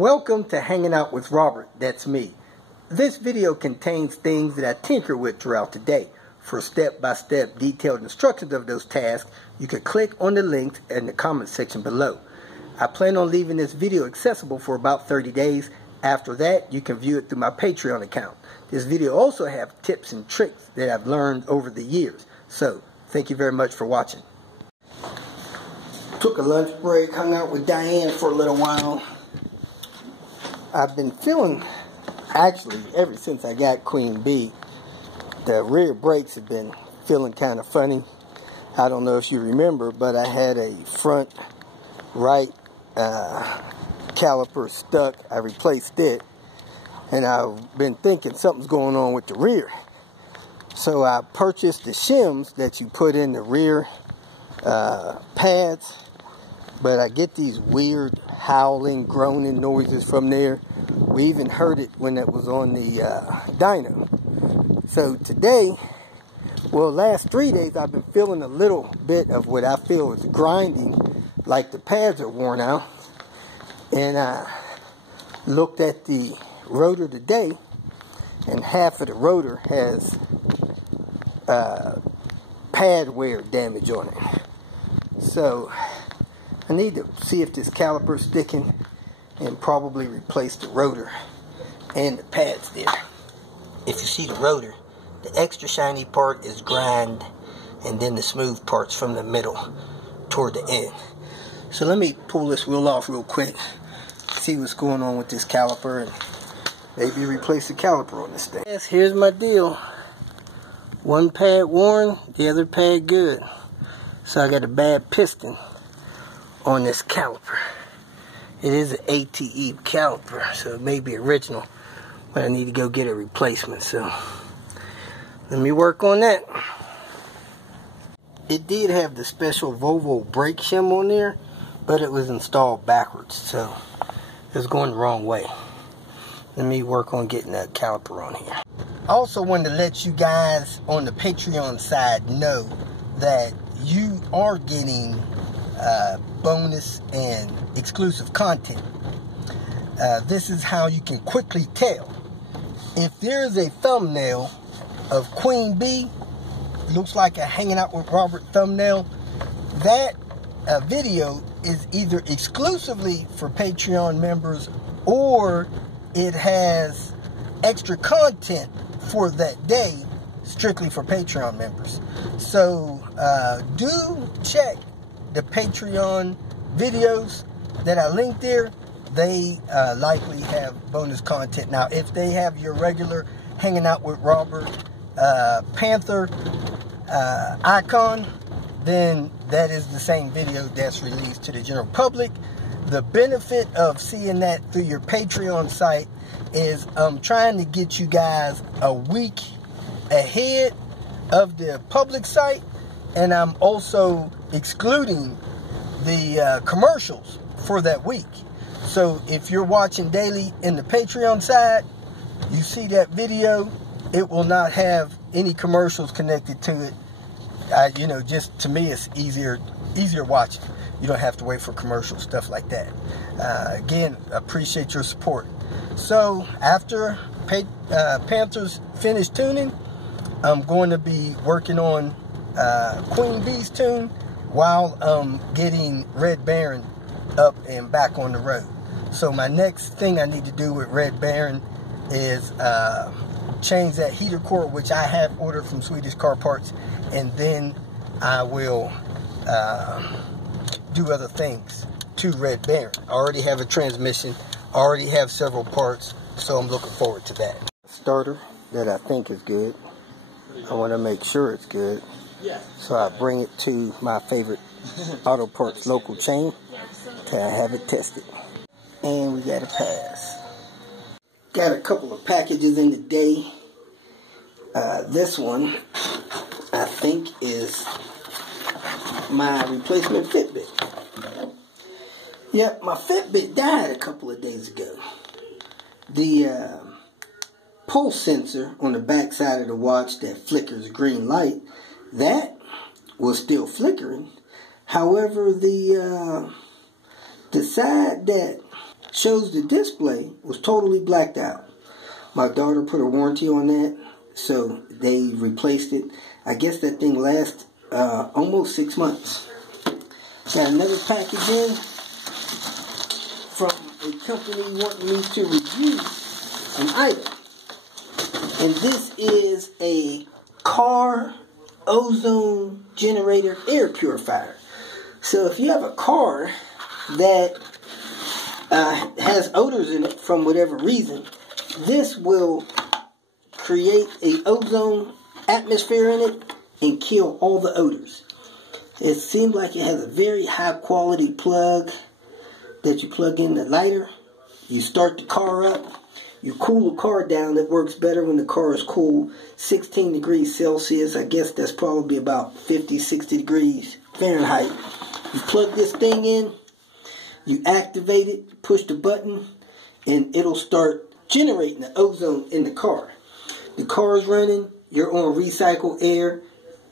Welcome to Hanging Out with Robert, that's me. This video contains things that I tinker with throughout the day. For step-by-step detailed instructions of those tasks, you can click on the links in the comment section below. I plan on leaving this video accessible for about 30 days. After that, you can view it through my Patreon account. This video also has tips and tricks that I've learned over the years. So, thank you very much for watching. Took a lunch break, hung out with Diane for a little while. I've been feeling, actually, ever since I got Queen Bee, the rear brakes have been feeling kind of funny. I don't know if you remember, but I had a front right caliper stuck. I replaced it, and I've been thinking something's going on with the rear. So I purchased the shims that you put in the rear pads, but I get these weird howling, groaning noises from there. We even heard it when it was on the dyno. So today, well, last 3 days, I've been feeling a little bit of what I feel is grinding, like the pads are worn out. And I looked at the rotor today, and half of the rotor has pad wear damage on it. So I need to see if this caliper is sticking and probably replace the rotor and the pads there. If you see the rotor, the extra shiny part is grind, and then the smooth part's from the middle toward the end. So let me pull this wheel off real quick, see what's going on with this caliper, and maybe replace the caliper on this thing. Yes, here's my deal. One pad worn, the other pad good. So I got a bad piston on this caliper. It is an ATE caliper, so it may be original, but I need to go get a replacement. So let me work on that. It did have the special Volvo brake shim on there, but it was installed backwards, so it was going the wrong way. Let me work on getting that caliper on here. I also wanted to let you guys on the Patreon side know that you are getting bonus and exclusive content. This is how you can quickly tell. If there's a thumbnail of Queen Bee, looks like a Hanging Out with Robert thumbnail, that video is either exclusively for Patreon members, or it has extra content for that day strictly for Patreon members. So do check the Patreon videos that I linked there. They likely have bonus content. Now, if they have your regular Hanging Out with Robert Panther icon, then that is the same video that's released to the general public. The benefit of seeing that through your Patreon site is I'm trying to get you guys a week ahead of the public site, and I'm also excluding the commercials for that week. So if you're watching daily in the Patreon side, you see that video, it will not have any commercials connected to it. You know, just to me, it's easier watching. You don't have to wait for commercials, stuff like that. Again, appreciate your support. So after Panthers finish tuning, I'm going to be working on Queen Bee's tune while I'm getting Red Baron up and back on the road. So my next thing I need to do with Red Baron is change that heater core, which I have ordered from Swedish Car Parts, and then I will do other things to Red Baron. I already have a transmission, already have several parts, so I'm looking forward to that. Starter that I think is good. I want to make sure it's good, so I bring it to my favorite auto parts local chain to have it tested. And we got a pass. Got a couple of packages in today. This one, I think, is my replacement Fitbit. Yep, my Fitbit died a couple of days ago. The pulse sensor on the back side of the watch that flickers green light, that was still flickering. However, the side that shows the display was totally blacked out. My daughter put a warranty on that, so they replaced it. I guess that thing lasts almost 6 months. Got another package in from a company wanting me to review an item. And this is a car ozone generator air purifier. So if you have a car that has odors in it from whatever reason, this will create a ozone atmosphere in it and kill all the odors. It seems like it has a very high quality plug that you plug in the lighter. You start the car up. You cool the car down. It works better when the car is cool. 16 degrees Celsius. I guess that's probably about 50, 60 degrees Fahrenheit. You plug this thing in. You activate it. Push the button. And it'll start generating the ozone in the car. The car is running. You're on recycled air.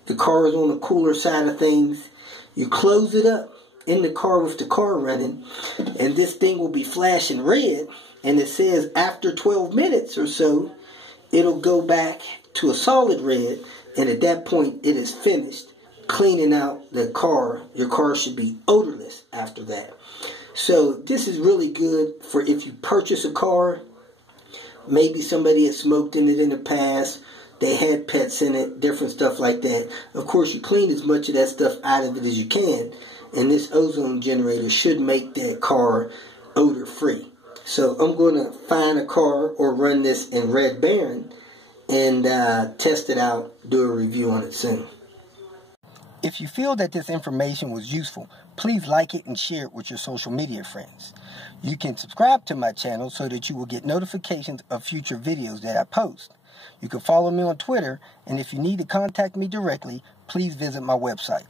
The car is on the cooler side of things. You close it up in the car with the car running. And this thing will be flashing red. And it says after 12 minutes or so, it'll go back to a solid red. And at that point, it is finished cleaning out the car. Your car should be odorless after that. So this is really good for if you purchase a car. Maybe somebody had smoked in it in the past. They had pets in it, different stuff like that. Of course, you clean as much of that stuff out of it as you can. And this ozone generator should make that car odor-free. So I'm going to find a car or run this in Red Baron and test it out, do a review on it soon. If you feel that this information was useful, please like it and share it with your social media friends. You can subscribe to my channel so that you will get notifications of future videos that I post. You can follow me on Twitter, and if you need to contact me directly, please visit my website.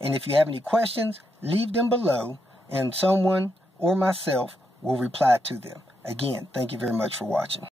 And if you have any questions, leave them below, and someone or myself will reply to them. Again, thank you very much for watching.